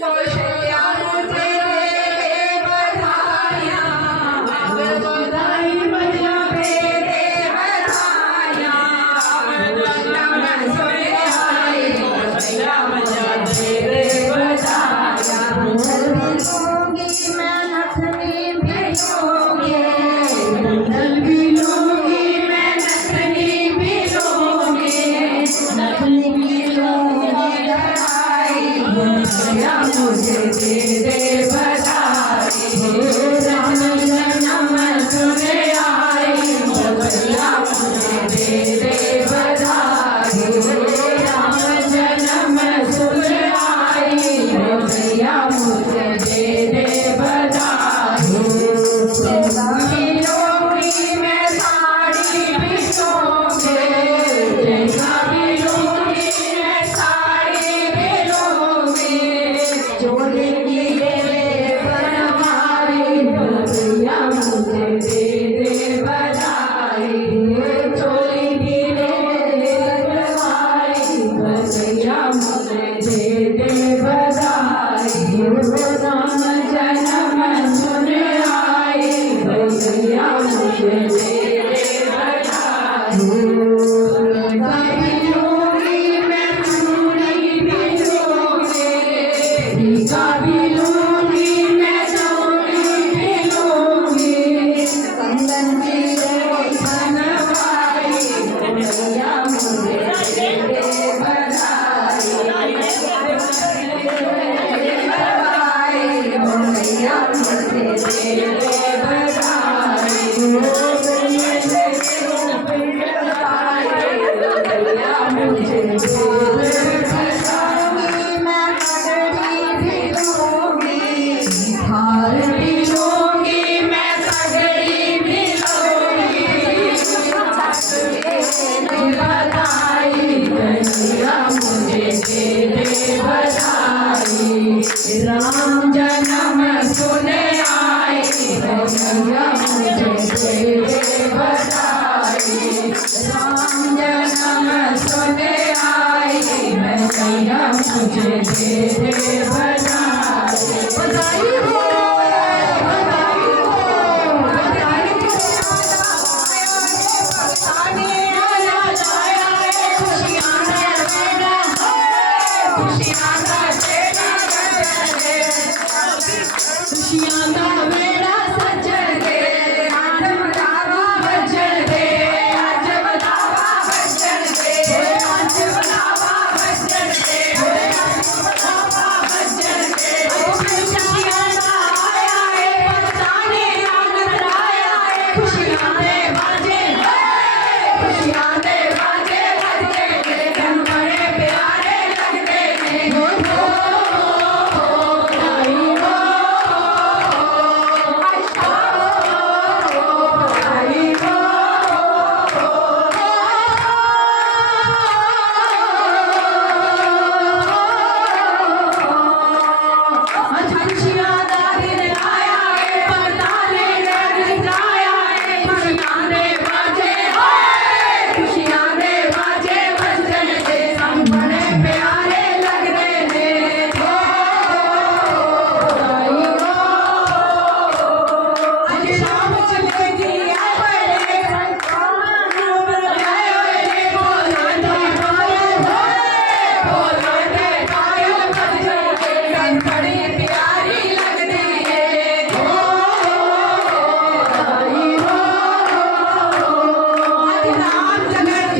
Thank you. here. I'll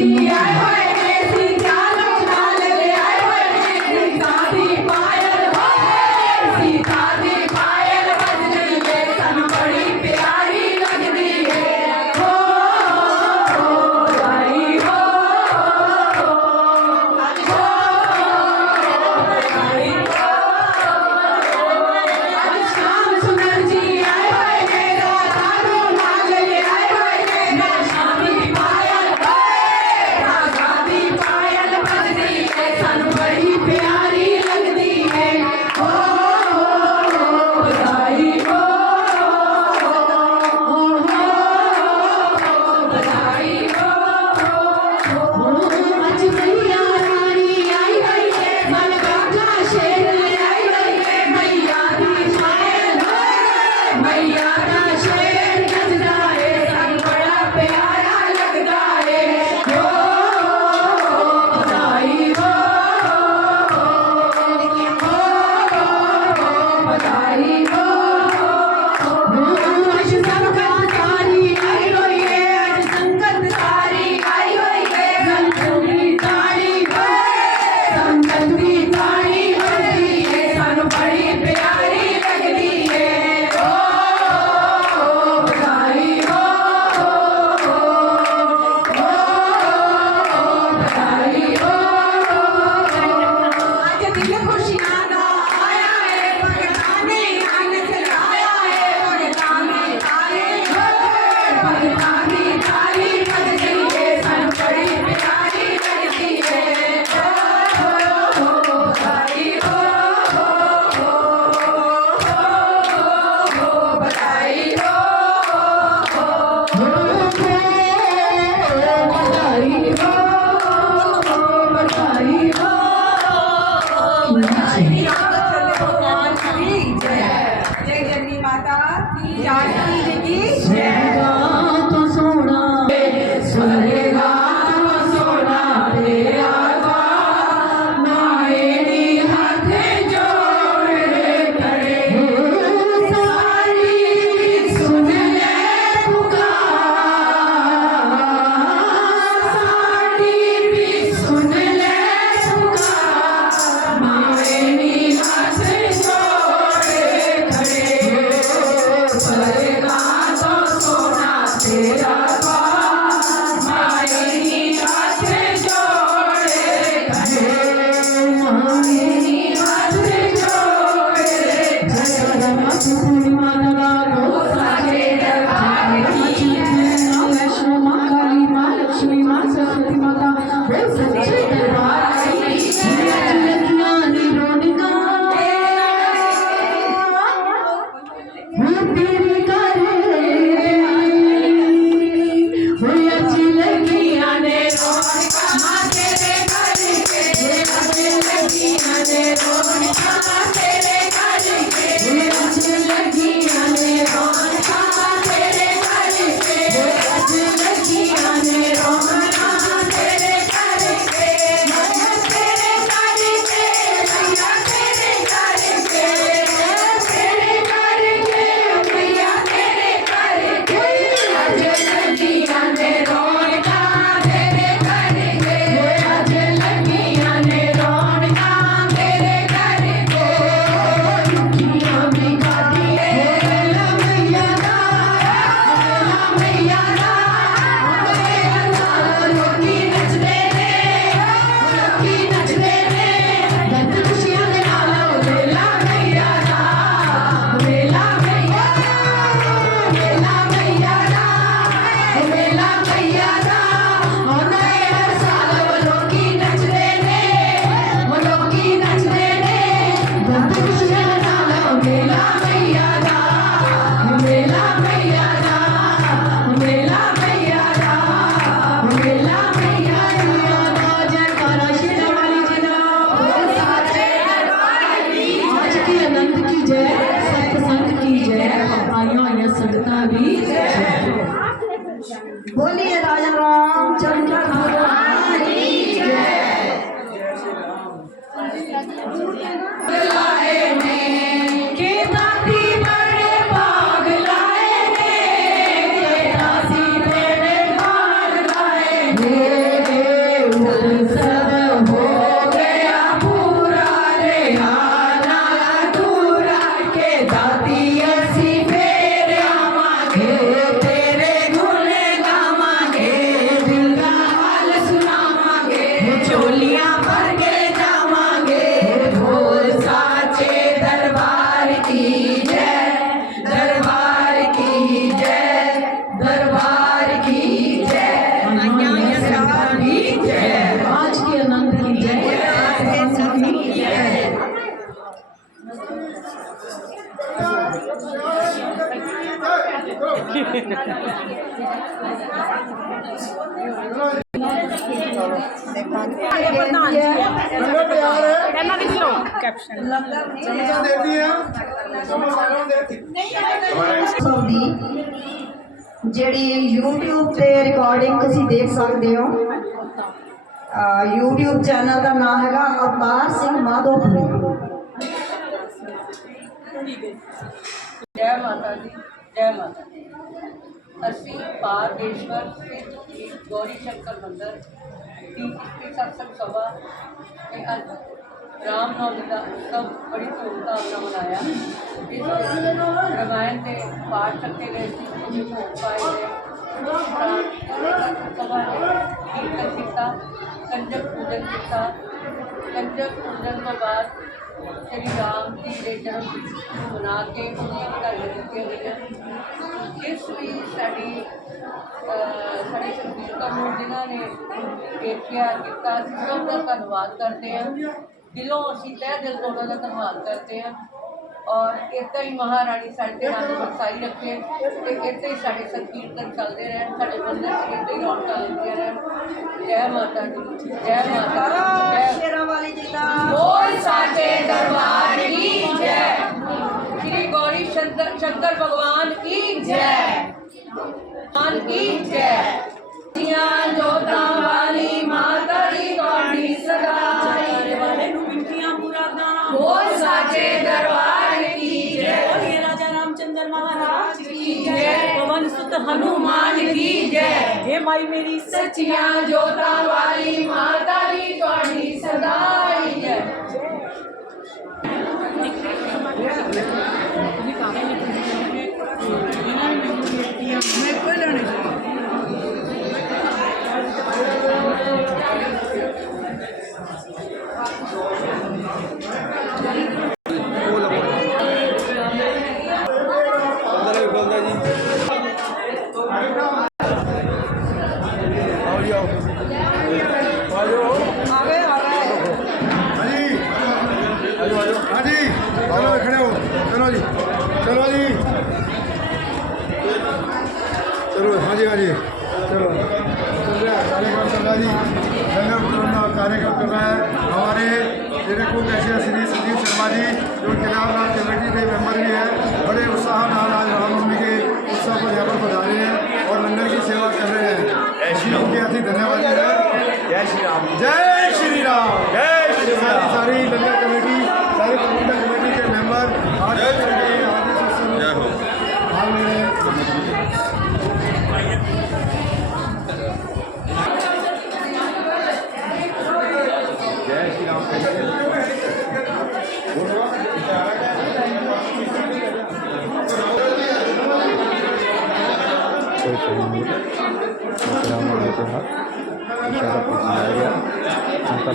দিয়ে আয় হয় create రామయ్య ਪ੍ਰਧਾਨ ਜੀ ਲੰਗਰ ਤਿਆਰ ਹੈ ਪਹਿਲਾਂ ਲਿਖ ਲਓ ਕੈਪਸ਼ਨ ਚਮਚਾ ਦੇਤੀ ਹੈ ਚਮਚਾ ਨੂੰ ਦੇਤੀ ਨਹੀਂ ਜਿਹੜੀ YouTube ਤੇ ਰਿਕਾਰਡਿੰਗ ਤੁਸੀਂ ਦੇਖ ਸਕਦੇ ਹੋ YouTube ਚੈਨਲ ਦਾ ਨਾਮ ਹੈਗਾ ਅਵਤਾਰ ਸਿੰਘ ਮਾਧੋਪੁਰੀ। ਜੈ ਮਾਤਾ ਦੀ ਜੈ ਮਾਤਾ ਦੀ ਅਸੀਂ ਪਾਰਮੇਸ਼ਵਰ ਸਥਿਤ ਗੌਰੀ ਸ਼ੰਕਰ ਮੰਦਰ ਦੀ ਇਸਤੀ ਸਤਸੰਗ ਸਭਾ ਤੇ ਅੱਜ ਰਾਮ ਨੌਮੀ ਦਾ ਉਤਸਵ ਬੜੀ ਧੂਮਧਾਮ ਨਾਲ ਮਨਾਇਆ ਇਸ ਵਿੱਚ ਰਮਾਇਣ ਦੇ ਪਾਠ ਰੱਖੇ ਗਏ ਸੀ ਉਹਦੇ ਭੋਗ ਪਾਏ ਗਏ ਸਭਾ ਨੇ ਕੀਰਤਨ ਕੀਤਾ ਕੰਜਕ ਪੂਜਨ ਕੀਤਾ ਕੰਜਕ ਪੂਜਨ ਤੋਂ ਬਾਅਦ ਸ਼੍ਰੀ ਰਾਮ ਜੀ ਦੇ ਜਨਮ ਨੂੰ ਮਨਾ ਕੇ ਉਹਦੀਆਂ ਵਧਾਈਆਂ ਦਿੱਤੀਆਂ ਗਈਆਂ ਇਸ ਵੀ ਸਾਡੀ ਸਾਡੇ ਸਾਡੀ ਨੂੰ ਜਿਨ੍ਹਾਂ ਨੇ ਦੇਖਿਆ, ਕੀਤਾ, ਅਸੀਂ ਸਭ ਦਾ ਧੰਨਵਾਦ ਕਰਦੇ ਹਾਂ। ਦਿਲੋਂ ਅਸੀਂ ਤਹਿ ਦਿਲ ਤੋਂ ਉਹਨਾਂ ਦਾ ਧੰਨਵਾਦ ਕਰਦੇ ਹਾਂ। ਔਰ ਇੱਦਾਂ ਹੀ ਮਹਾਰਾਣੀ ਸਾਡੇ ਤੇ ਰੰਗ ਰੱਖੇ ਤੇ ਇੱਦਾਂ ਹੀ ਸਾਡੇ ਸੰਕੀਰਤਨ ਚੱਲਦੇ ਰਹਿਣ, ਸਾਡੇ ਮੰਦਰ 'ਚ ਹੀ ਰੌਣਕਾਂ ਲੱਗਦੀਆਂ ਰਹਿਣ। ਜੈ ਮਾਤਾ ਦੀ, ਜੈ ਮਾਤਾ शंकर भगवान की जय भगवान की जय जोतां वाली माता दी कौणी सदाई मिट्टियां पूरा गांव बोल साचे दरबार की जय राजा रामचंद्र महाराज की जय पवन सुत हनुमान की जय हे माई मेरी सचिया जोतां वाली माता दी कौणी सदाई पधारे हैं और लंगर की सेवा कर रहे हैं। उनके अति धन्यवाद जय श्री राम। जय श्री राम। जय श्री राम। सारी लंगर कमेटी सारी प्रबंधक कमेटी के मेंबर आज जय हाल में जय श्री राम। అంతా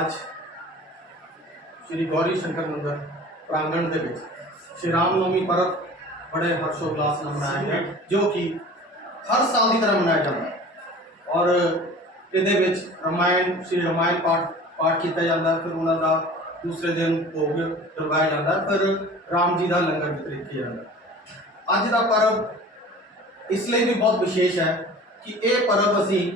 ਅੱਜ ਸ਼੍ਰੀ ਗੌਰੀ ਸ਼ੰਕਰ ਮੰਦਰ ਪ੍ਰਾਂਗਣ ਦੇ ਵਿੱਚ ਸ਼੍ਰੀ ਰਾਮ ਨੌਮੀ ਪਰਬ ਬੜੇ ਹਰਸ਼ੋਗਲਾਸ ਨਾਲ ਮਨਾਇਆ ਗਿਆ, ਜੋ ਕਿ ਹਰ ਸਾਲ ਦੀ ਤਰ੍ਹਾਂ ਮਨਾਇਆ ਜਾਂਦਾ ਔਰ ਇਹਦੇ ਵਿੱਚ ਰਮਾਇਣ, ਸ਼੍ਰੀ ਰਮਾਇਣ ਪਾਠ ਪਾਠ ਕੀਤਾ ਜਾਂਦਾ, ਫਿਰ ਉਹਨਾਂ ਦਾ ਦੂਸਰੇ ਦਿਨ ਭੋਗ ਕਰਵਾਇਆ ਜਾਂਦਾ, ਫਿਰ ਰਾਮ ਜੀ ਦਾ ਲੰਗਰ ਵੀ ਕੀਤਾ ਜਾਂਦਾ ਅੱਜ ਦਾ ਪਰਬ ਇਸ ਲਈ ਵੀ ਬਹੁਤ ਵਿਸ਼ੇਸ਼ ਹੈ ਕਿ ਇਹ ਪਰਬ ਅਸੀਂ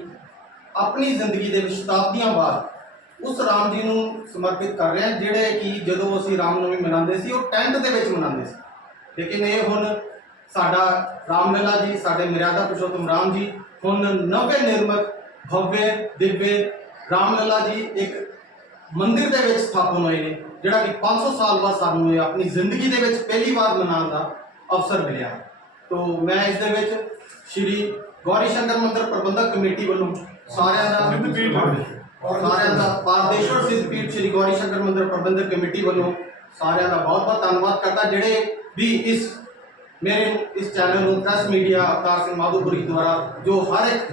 ਆਪਣੀ ਜ਼ਿੰਦਗੀ ਦੇ ਵਿੱਚ ਸ਼ਤਾਬਦੀਆਂ ਬਾਅਦ ਉਸ ਰਾਮ ਜੀ ਨੂੰ ਸਮਰਪਿਤ ਕਰ ਰਹੇ ਹਾਂ, ਜਿਹੜੇ ਕਿ ਜਦੋਂ ਅਸੀਂ ਰਾਮਨਵਮੀ ਮਨਾਉਂਦੇ ਸੀ, ਉਹ ਟੈਂਟ ਦੇ ਵਿੱਚ ਮਨਾਉਂਦੇ ਸੀ। ਲੇਕਿਨ ਇਹ ਹੁਣ ਸਾਡਾ ਰਾਮਲਲਾ ਜੀ, ਸਾਡੇ ਮਰਿਆਦਾ ਪੁਰਸ਼ੋਤਮ ਰਾਮ ਜੀ, ਹੁਣ ਨਵੇਂ ਨਿਰਮਤ, ਭਵਯ, ਦਿਵਯ ਰਾਮਲਲਾ ਜੀ ਇੱਕ ਮੰਦਿਰ ਦੇ ਵਿੱਚ ਸਥਾਪਨ ਹੋਏ ਨੇ, ਜਿਹੜਾ ਕਿ 500 ਸਾਲ ਬਾਅਦ ਸਾਨੂੰ ਇਹ ਆਪਣੀ ਜ਼ਿੰਦਗੀ ਦੇ ਵਿੱਚ ਪਹਿਲੀ ਵਾਰ ਮਨਾਉਣ ਦਾ ਅਵਸਰ ਮਿਲਿਆ। ਤੋ ਮੈਂ ਇਸ ਦੇ ਵਿੱਚ ਸ਼੍ਰੀ ਗੌਰੀ ਸ਼ੰਕਰ ਮੰਦਿਰ ਪ੍ਰਬੰਧਕ ਕਮੇਟੀ ਵੱਲੋਂ ਸਾਰਿਆਂ ਦਾ ਸਾਰਿਆਂ ਦਾ ਪਾਰਦੇਸ਼ਵਰ ਸਿੱਧਪੀਠ ਸ਼੍ਰੀ ਗੌਰੀ ਸ਼ੰਕਰ ਮੰਦਿਰ ਪ੍ਰਬੰਧਕ ਕਮੇਟੀ ਵੱਲੋਂ ਸਾਰਿਆਂ ਦਾ ਬਹੁਤ ਬਹੁਤ ਧੰਨਵਾਦ ਕਰਦਾ ਜਿਹੜੇ ਵੀ ਇਸ ਮੇਰੇ ਇਸ ਚੈਨਲ ਨੂੰ ਪ੍ਰੈਸ ਮੀਡੀਆ ਅਵਤਾਰ ਸਿੰਘ ਮਾਧੋਪੁਰੀ ਦੁਆਰਾ ਜੋ ਹਰ ਇੱਕ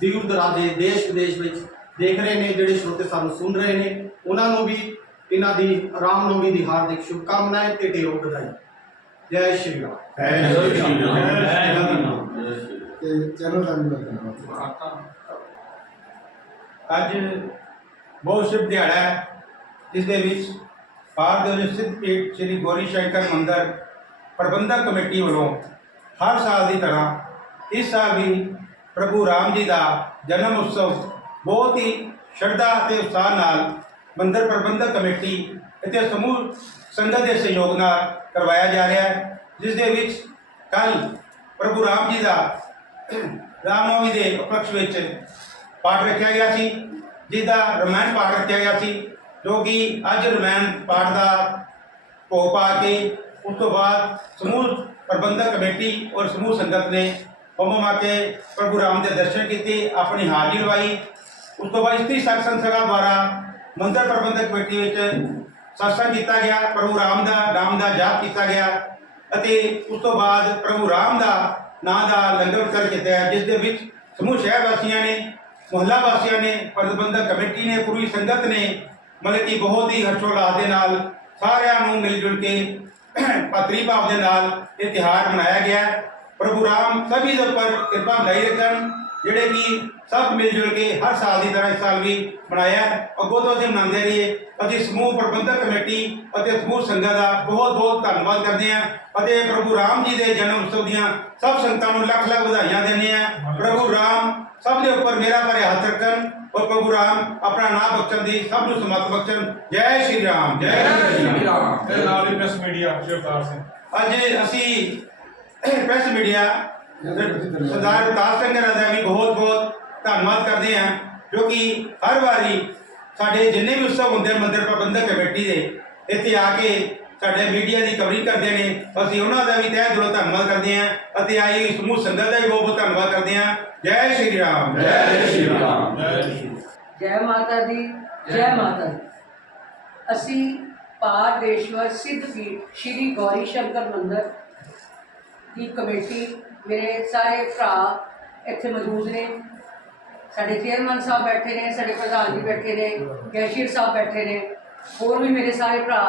ਦੂਰ ਦਰਾਜੇ ਦੇਸ਼ ਵਿਦੇਸ਼ ਵਿੱਚ ਦੇਖ ਰਹੇ ਨੇ ਜਿਹੜੇ ਸਰੋਤੇ ਸਾਨੂੰ ਸੁਣ ਰਹੇ ਨੇ ਉਹਨਾਂ ਨੂੰ ਵੀ ਇਹਨਾਂ ਦੀ ਰਾਮ ਨਵਮੀ ਦੀ ਹਾਰਦਿਕ ਸ਼ੁਭਕਾਮਨਾਵਾਂ ਤੇ ਢੇਰੋਂ ਵਧਾਈ। ਜੈ ਸ਼੍ਰੀ ਰਾਮ। ਤੇ ਚੈਨਲ ਦਾ ਵੀ ਧੰਨਵਾਦ। ਅੱਜ ਬਹੁਤ ਸ਼ੁਭ ਦਿਹਾੜਾ ਹੈ, ਜਿਸ ਦੇ ਵਿੱਚ ਭਾਰਤ ਦੇ ਸਥਿਤ ਪੀਠ ਸ੍ਰੀ ਗੌਰੀ ਸ਼ੰਕਰ ਮੰਦਰ ਪ੍ਰਬੰਧਕ ਕਮੇਟੀ ਵੱਲੋਂ ਹਰ ਸਾਲ ਦੀ ਤਰ੍ਹਾਂ ਇਸ ਸਾਲ ਵੀ ਪ੍ਰਭੂ ਰਾਮ ਜੀ ਦਾ ਜਨਮ ਉਤਸਵ ਬਹੁਤ ਹੀ ਸ਼ਰਧਾ ਅਤੇ ਉਤਸ਼ਾਹ ਨਾਲ ਮੰਦਰ ਪ੍ਰਬੰਧਕ ਕਮੇਟੀ ਅਤੇ ਸਮੂਹ ਸੰਗਤ ਦੇ ਸਹਿਯੋਗ ਨਾਲ ਕਰਵਾਇਆ ਜਾ ਰਿਹਾ ਹੈ, ਜਿਸ ਦੇ ਵਿੱਚ ਕੱਲ ਪ੍ਰਭੂ ਰਾਮ ਜੀ ਦਾ ਰਾਮਨਵਮੀ ਦੇ ਉਪਲਕਸ਼ ਵਿੱਚ ਪਾਠ ਰੱਖਿਆ ਗਿਆ ਸੀ ਜਿਹਦਾ ਰਮਾਇਣ ਪਾਠ ਰੱਖਿਆ ਗਿਆ ਸੀ, ਜੋ ਕਿ ਅੱਜ ਰਮਾਇਣ ਪਾਠ ਦਾ ਭੋਗ ਪਾ ਕੇ ਉਸ ਤੋਂ ਬਾਅਦ ਸਮੂਹ ਪ੍ਰਬੰਧਕ ਕਮੇਟੀ ਔਰ ਸਮੂਹ ਸੰਗਤ ਨੇ ਹੁਕਮ ਆ ਪ੍ਰਭੂ ਰਾਮ ਦੇ ਦਰਸ਼ਨ ਕੀਤੇ, ਆਪਣੀ ਹਾਜ਼ਰੀ ਲਵਾਈ। ਉਸ ਤੋਂ ਬਾਅਦ ਇਸਤਰੀ ਸਤਸੰਗ ਸਭਾ ਦੁਆਰਾ ਮੰਦਰ ਪ੍ਰਬੰਧਕ ਕਮੇਟੀ ਵਿੱਚ ਸਤਸੰਗ ਕੀਤਾ ਗਿਆ, ਪ੍ਰਭੂ ਰਾਮ ਦਾ ਨਾਮ ਦਾ ਜਾਪ ਕੀਤਾ ਗਿਆ ਅਤੇ ਉਸ ਤੋਂ ਬਾਅਦ ਪ੍ਰਭੂ ਰਾਮ ਦਾ ਨਾਂ ਦਾ ਲੰਗਰ ਕਰ ਕੀਤਾ ਜਿਸ ਦੇ ਵਿੱਚ ਸਮੂਹ ਸ਼ਹਿਰ ਵਾਸੀਆਂ ਨੇ ਮੁਹੱਲਾ ਵਾਸੀਆਂ ਨੇ, ਪ੍ਰਬੰਧਕ ਕਮੇਟੀ ਨੇ, ਪੂਰੀ ਸੰਗਤ ਨੇ ਮਤਲਬ ਕਿ ਬਹੁਤ ਹੀ ਹਰਸ਼ੋਲਾਸ ਦੇ ਨਾਲ ਸਾਰਿਆਂ ਨੂੰ ਮਿਲ ਜੁਲ ਕੇ ਪਤਰੀ ਭਾਵ ਦੇ ਨਾਲ ਇਹ ਤਿਹਾਰ ਮਨਾਇਆ ਗਿਆ ਪ੍ਰਭੂ ਰਾਮ ਸਭੀ ਦੇ ਉੱਪਰ ਕਿਰਪਾ ਬਣਾਈ ਰੱਖਣ, ਜਿਹੜੇ ਕਿ ਸਭ ਮਿਲ ਜੁਲ ਕੇ ਹਰ ਸਾਲ ਦੀ ਤਰ੍ਹਾਂ ਇਸ ਸਾਲ ਵੀ ਮਨਾਇਆ ਅੱਗੋਂ ਤੋਂ ਅਸੀਂ ਮਨਾਉਂਦੇ ਰਹੀਏ। ਅਸੀਂ ਸਮੂਹ ਪ੍ਰਬੰਧਕ ਕਮੇਟੀ ਅਤੇ ਸਮੂਹ ਸੰਗਤ ਦਾ ਬਹੁਤ ਬਹੁਤ ਧੰਨਵਾਦ ਕਰਦੇ ਹਾਂ। ਅਤੇ ਪ੍ਰਭੂ ਰਾਮ ਜੀ ਦੇ ਜਨਮ ਉਤਸਵ ਦੀਆਂ ਸਭ ਸੰਗਤਾਂ ਨੂੰ ਲੱਖ ਲੱਖ ਵਧਾਈਆਂ ਦਿੰਦੇ ਹਾਂ। ਪ੍ਰਭੂ ਰਾਮ ਸਭ ਦੇ ਉੱਪਰ ਮੇਰਾ ਭਰੇ ਹੱਥ ਰੱਖਣ ਔਰ ਪ੍ਰਭੂ ਰਾਮ ਆਪਣਾ ਨਾਮ ਬਖਸ਼ਣ ਦੀ ਸਭ ਨੂੰ ਸਮਤ ਬਖਸ਼ਣ। ਜੈ ਸ਼੍ਰੀ ਰਾਮ ਜੈ ਸ਼੍ਰੀ ਰਾਮ। ਤੇ ਨਾਲ ਹੀ ਪ੍ਰੈਸ ਮੀਡੀਆ ਸ਼ਿਵਦਾਰ ਸਿੰਘ। ਅੱਜ ਅਸੀਂ ਪ੍ਰੈਸ ਮੀਡੀਆ ਸਰਦਾਰ ਵਿਕਾਸ ਸਿੰਘ ਦਾ ਵੀ ਬਹੁਤ ਬਹੁਤ ਧੰਨਵਾਦ ਕਰਦੇ ਹਾਂ ਜੋ ਕਿ ਹਰ ਵਾਰੀ ਸਾਡੇ ਜਿੰਨੇ ਵੀ ਉਤਸਵ ਹੁੰਦੇ ਮੰਦਿਰ ਪ੍ਰਬੰਧਕ ਕਮੇਟੀ ਦੇ ਇੱਥੇ ਆ ਕੇ ਸਾਡੇ ਮੀਡੀਆ ਦੀ ਕਵਰਿੰਗ ਕਰਦੇ ਨੇ ਅਸੀਂ ਉਹਨਾਂ ਦਾ ਵੀ ਤਹਿ ਦਿਲੋਂ ਧੰਨਵਾਦ ਕਰਦੇ ਹਾਂ ਅਤੇ ਆਈ ਸਮੂਹ ਸੰਗਤ ਦਾ ਵੀ ਬਹੁਤ ਬਹੁਤ ਧੰਨਵਾਦ ਕਰਦੇ ਹਾਂ। ਜੈ ਸ਼੍ਰੀ ਰਾਮ। ਜੈ ਸ਼੍ਰੀ ਰਾਮ। ਜੈ ਮਾਤਾ ਦੀ ਜੈ ਮਾਤਾ ਦੀ। ਅਸੀਂ ਪਾਰਦੇਸ਼ਵਰ ਸਿੱਧਪੀਠ ਸ਼੍ਰੀ ਗੌਰੀ ਸ਼ੰਕਰ ਮੰਦਿਰ ਦੀ ਕਮੇਟੀ ਮੇਰੇ ਸਾਰੇ ਭਰਾ ਇੱਥੇ ਮੌਜੂਦ ਨੇ। ਸਾਡੇ ਚੇਅਰਮੈਨ ਸਾਹਿਬ ਬੈਠੇ ਨੇ ਸਾਡੇ ਪ੍ਰਧਾਨ ਜੀ ਬੈਠੇ ਨੇ ਕੈਸ਼ੀਅਰ ਸਾਹਿਬ ਬੈਠੇ ਨੇ ਹੋਰ ਵੀ ਮੇਰੇ ਸਾਰੇ ਭਰਾ।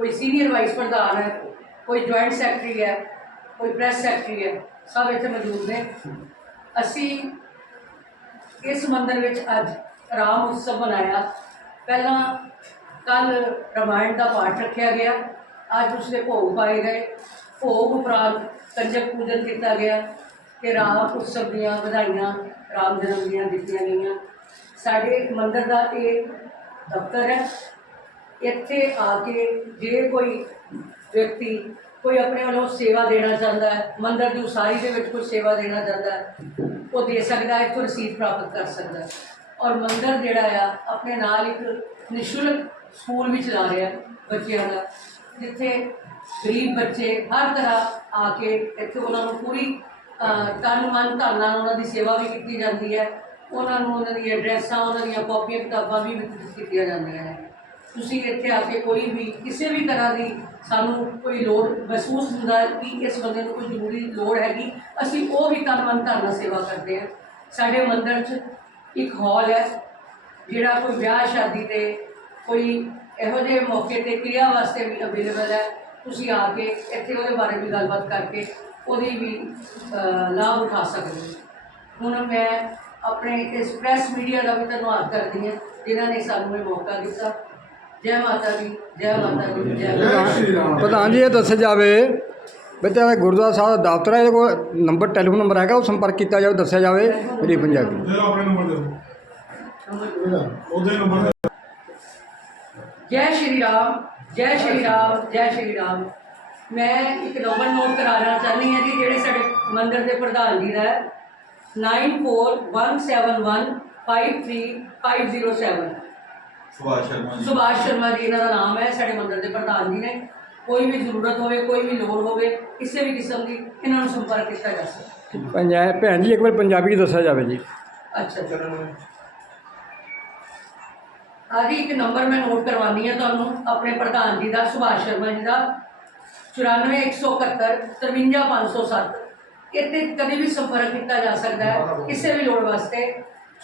ਕੋਈ ਸੀਨੀਅਰ ਵਾਈਸ ਪ੍ਰਧਾਨ ਹੈ, ਕੋਈ ਜੁਆਇੰਟ ਸੈਕਟਰੀ ਹੈ, ਕੋਈ ਪ੍ਰੈਸ ਸੈਕਟਰੀ ਹੈ, ਸਭ ਇੱਥੇ ਮੌਜੂਦ ਨੇ। ਅਸੀਂ ਇਸ ਮੰਦਰ ਵਿੱਚ ਅੱਜ ਰਾਮ ਉਤਸਵ ਮਨਾਇਆ। ਪਹਿਲਾਂ ਕੱਲ ਰਮਾਇਣ ਦਾ ਪਾਠ ਰੱਖਿਆ ਗਿਆ। ਅੱਜ ਉਸਦੇ ਭੋਗ ਪਾਏ ਗਏ। ਭੋਗ ਉਪਰੰਤ ਕੰਜਕ ਪੂਜਨ ਕੀਤਾ ਗਿਆ ਤੇ ਰਾਮ ਉਤਸਵ ਦੀਆਂ ਵਧਾਈਆਂ ਰਾਮ ਜਨਮ ਦੀਆਂ ਦਿੱਤੀਆਂ ਗਈਆਂ। ਸਾਡੇ ਮੰਦਰ ਦਾ ਇਹ ਦਫ਼ਤਰ ਹੈ। ਇੱਥੇ ਆ ਕੇ ਜੇ ਕੋਈ ਵਿਅਕਤੀ ਕੋਈ ਆਪਣੇ ਵੱਲੋਂ ਸੇਵਾ ਦੇਣਾ ਚਾਹੁੰਦਾ ਹੈ, ਮੰਦਿਰ ਦੀ ਉਸਾਰੀ ਦੇ ਵਿੱਚ ਕੋਈ ਸੇਵਾ ਦੇਣਾ ਚਾਹੁੰਦਾ ਹੈ, ਉਹ ਦੇ ਸਕਦਾ ਹੈ, ਇੱਥੋਂ ਰਸੀਦ ਪ੍ਰਾਪਤ ਕਰ ਸਕਦਾ ਹੈ। ਔਰ ਮੰਦਰ ਜਿਹੜਾ ਆ, ਆਪਣੇ ਨਾਲ ਇੱਕ ਨਿਸ਼ੁਲਕ ਸਕੂਲ ਵੀ ਚਲਾ ਰਿਹਾ ਬੱਚਿਆਂ ਦਾ, ਜਿੱਥੇ ਗਰੀਬ ਬੱਚੇ ਹਰ ਤਰ੍ਹਾਂ ਆ ਕੇ ਇੱਥੇ ਉਹਨਾਂ ਨੂੰ ਪੂਰੀ ਤਨ ਮਨ ਧਨ ਨਾਲ ਉਹਨਾਂ ਦੀ ਸੇਵਾ ਵੀ ਕੀਤੀ ਜਾਂਦੀ ਹੈ। ਉਹਨਾਂ ਨੂੰ ਉਹਨਾਂ ਦੀਆਂ ਐਡਰੈਸਾਂ ਉਹਨਾਂ ਦੀਆਂ ਕਾਪੀਆਂ ਕਿਤਾਬਾਂ ਵੀ ਵਿਤਰਿਤ ਕੀਤੀਆਂ ਜਾਂਦੀਆਂ ਨੇ। ਤੁਸੀਂ ਇੱਥੇ ਆ ਕੇ ਕੋਈ ਵੀ, ਕਿਸੇ ਵੀ ਤਰ੍ਹਾਂ ਦੀ ਸਾਨੂੰ ਕੋਈ ਲੋੜ ਮਹਿਸੂਸ ਹੁੰਦਾ ਕਿ ਇਸ ਬੰਦੇ ਨੂੰ ਕੋਈ ਜ਼ਰੂਰੀ ਲੋੜ ਹੈਗੀ, ਅਸੀਂ ਉਹ ਵੀ ਤਨ ਮਨ ਧਨ ਨਾਲ ਸੇਵਾ ਕਰਦੇ ਹਾਂ। ਸਾਡੇ ਮੰਦਿਰ 'ਚ ਇੱਕ ਹਾਲ ਹੈ, ਜਿਹੜਾ ਕੋਈ ਵਿਆਹ ਸ਼ਾਦੀ ਤੇ ਕੋਈ ਇਹੋ ਜਿਹੇ ਮੌਕੇ ਤੇ ਕਿਰਿਆ ਵਾਸਤੇ ਵੀ ਅਵੇਲੇਬਲ ਹੈ, ਤੁਸੀਂ ਆ ਕੇ ਇੱਥੇ ਉਹਦੇ ਬਾਰੇ ਵੀ ਗੱਲਬਾਤ ਕਰਕੇ ਉਹਦੀ ਵੀ ਲਾਭ ਉਠਾ ਸਕਦੇ ਹੋ। ਹੁਣ ਮੈਂ ਆਪਣੇ ਇਸ ਪ੍ਰੈਸ ਮੀਡੀਆ ਦਾ ਵੀ ਧੰਨਵਾਦ ਕਰਦੀ ਹਾਂ, ਜਿਨ੍ਹਾਂ ਨੇ ਸਾਨੂੰ ਇਹ ਮੌਕਾ ਦਿੱਤਾ। ਜੈ ਮਾਤਾ ਦੀ ਜੈ ਮਾਤਾ ਦੀ ਜੈ ਦੀ। ਸ਼੍ਰੀ ਰਾਮ। ਪ੍ਰਧਾਨ ਜੀ ਇਹ ਦੱਸਿਆ ਜਾਵੇ ਵੀ ਤੇਰਾ ਗੁਰਦੁਆਰਾ ਸਾਹਿਬ ਦਾ ਦਫ਼ਤਰ ਹੈ ਇਹਦੇ ਕੋਲ ਨੰਬਰ ਟੈਲੀਫੋਨ ਨੰਬਰ ਹੈਗਾ ਉਹ ਸੰਪਰਕ ਕੀਤਾ ਜਾਵੇ ਦੱਸਿਆ ਜਾਵੇ ਮੇਰੀ ਪੰਜਾਬੀ। ਦੇ ਆਪਣੇ ਨੰਬਰ ਦੇ ਉਹਦੇ ਨੰਬਰ ਦੇ ਜੈ ਸ਼੍ਰੀ ਰਾਮ ਜੈ ਸ਼੍ਰੀ ਰਾਮ ਜੈ ਸ਼੍ਰੀ ਰਾਮ। ਮੈਂ ਇੱਕ ਨੰਬਰ ਨੋਟ ਕਰਾਉਣਾ ਚਾਹੁੰਦੀ ਹਾਂ ਜੀ ਜਿਹੜੇ ਸਾਡੇ ਮੰਦਿਰ ਦੇ ਪ੍ਰਧਾਨ ਜੀ ਦਾ ਹੈ। 9417153507 ਸੁਭਾਸ਼ ਸ਼ਰਮਾ ਜੀ। ਸੁਭਾਸ਼ ਸ਼ਰਮਾ ਜੀ ਇਹਨਾਂ ਦਾ ਨਾਮ ਹੈ ਸਾਡੇ ਮੰਦਿਰ ਦੇ ਪ੍ਰਧਾਨ ਜੀ ਨੇ। ਕੋਈ ਵੀ ਜ਼ਰੂਰਤ ਹੋਵੇ ਕੋਈ ਵੀ ਲੋੜ ਹੋਵੇ ਕਿਸੇ ਵੀ ਕਿਸਮ ਦੀ ਇਹਨਾਂ ਨੂੰ ਸੰਪਰਕ ਕੀਤਾ ਜਾ ਸਕਦਾ ਪੰਜਾਬ ਭੈਣ ਜੀ ਇੱਕ ਵਾਰ ਪੰਜਾਬੀ ਦੱਸਿਆ ਜਾਵੇ ਜੀ। ਅੱਛਾ ਆਦੀ ਇੱਕ ਨੰਬਰ ਮੈਂ ਨੋਟ ਕਰਵਾਉਣੀ ਹੈ ਤੁਹਾਨੂੰ ਆਪਣੇ ਪ੍ਰਧਾਨ ਜੀ ਦਾ ਸੁਭਾਸ਼ ਸ਼ਰਮਾ ਜੀ ਦਾ। 94171 53507 ਇੱਥੇ ਕਦੇ ਵੀ ਸੰਪਰਕ ਕੀਤਾ ਜਾ ਸਕਦਾ ਹੈ ਕਿਸੇ ਵੀ ਲੋੜ ਵਾਸਤੇ।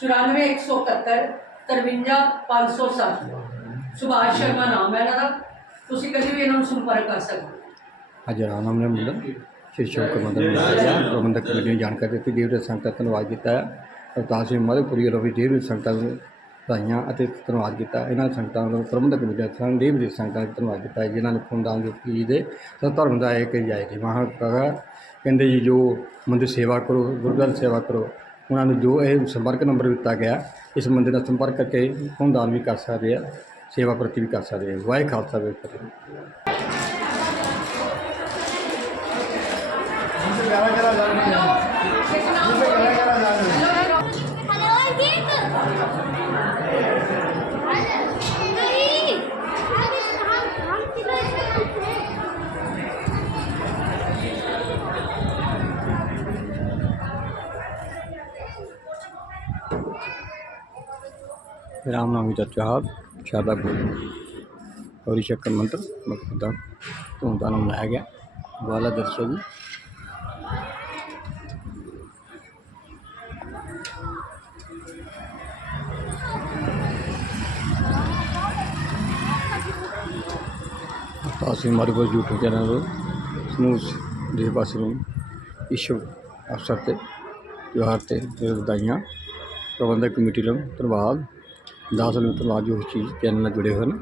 94171 53507 ਸੁਭਾਸ਼ ਸ਼ਰਮਾ ਨਾਮ ਹੈ ਇਹਨਾਂ ਦਾ। ਤੁਸੀਂ ਕਦੇ ਵੀ ਇਹਨਾਂ ਨੂੰ ਸੰਪਰਕ ਕਰ ਸਕਦੇ ਹੋ? ਅੱਜ ਰਾਮ ਨੇ ਮੁੰਡਾ ਸ਼੍ਰੀ ਸ਼ੋਕ ਮੰਦਰ ਪ੍ਰਬੰਧਕ ਕਮੇਟੀ ਨੇ ਜਾਣਕਾਰੀ ਦਿੱਤੀ। ਦੇਵ ਦੇ ਸੰਗਤਾਂ ਦਾ ਧੰਨਵਾਦ ਕੀਤਾ ਹੈ। ਅਵਤਾਰ ਸਿੰਘ ਮਧੂਪੁਰੀ ਵੱਲੋਂ ਵੀ ਦੇਵ ਦੇ ਸੰਗਤਾਂ ਨੂੰ ਵਧਾਈਆਂ ਅਤੇ ਧੰਨਵਾਦ ਕੀਤਾ ਇਹਨਾਂ ਸੰਗਤਾਂ ਵੱਲੋਂ ਪ੍ਰਬੰਧਕ ਕਮੇਟੀ ਦਾ ਸੰਗ ਦੇਵ ਦੇ ਸੰਗਤਾਂ ਦਾ ਧੰਨਵਾਦ ਕੀਤਾ ਹੈ। ਜਿਨ੍ਹਾਂ ਨੇ ਖੂਨਦਾਨ ਦਿੱਤੀ ਜੀ ਦੇ ਸਭ ਧਰਮ ਦਾ ਇੱਕ ਜਾਇ ਜੀ। ਮਹਾਂ ਕਹਾ ਕਹਿੰਦੇ ਜੀ ਜੋ ਮੰਦਿਰ ਸੇਵਾ ਕਰੋ ਗੁਰਦੁਆਰਾ ਸੇਵਾ ਕਰੋ ਉਹਨਾਂ ਨੂੰ ਜੋ ਇਹ ਸੰਪਰਕ ਨੰਬਰ ਦਿੱਤਾ ਗਿਆ, ਇਸ ਮੰਦਿਰ ਨਾਲ ਸੰਪਰਕ ਕਰਕੇ ਖੂਨਦਾਨ ਵੀ ਕਰ ਸਕਦੇ ਆ, ਸੇਵਾ ਪ੍ਰਤੀ ਵੀ ਕਰ ਸਕਦੇ ਆ। ਵਾਹਿ ਖਾਲਸਾ, ਵਾਹਿਗੁਰੂ ਫਤਿਹ। ਰਾਮਨਵਮੀ ਦਾ ਤਿਉਹਾਰ ਸ਼ਾਰਦਾ ਗੁਰੂ ਗੌਰੀ ਸ਼ੰਕਰ ਮੰਤਰ ਮਕਦਾ ਧੂਮਧਾਮ ਨਾਲ ਮਨਾਇਆ ਗਿਆ ਵਾਲਾ ਦਰਸ਼ੋ ਜੀ ਅਸੀਂ ਹਮਾਰੇ ਕੋਲ YouTube ਚੈਨਲ ਸਮੂਹ ਦੇ ਪਾਸੇ ਨੂੰ ਇਸ਼ੂ ਅਵਸਰ ਤੇ ਤਿਉਹਾਰ ਤੇ ਵਧਾਈਆਂ ਪ੍ਰਬੰਧਕ ਕਮੇਟੀ ਨੂੰ ਧੰਨਵਾਦ ਦਾਸ ਨੂੰ ਧੰਨਵਾਦ ਜੋ ਚੀਜ਼ ਚੈਨਲ ਨਾਲ ਜੁੜੇ ਹੋਏ ਹਨ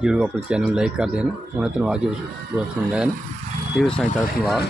ਜਿਹੜੇ ਆਪਣੇ ਚੈਨਲ ਨੂੰ ਲਾਈਕ ਕਰਦੇ ਹਨ, ਉਹਨਾਂ ਦਾ ਧੰਨਵਾਦ ਜੋ ਜੋ ਸੁਣ ਰਹੇ ਹਨ ਇਹ ਵੀ ਸੰਗਤਾਂ ਦਾ ਧੰਨਵਾਦ।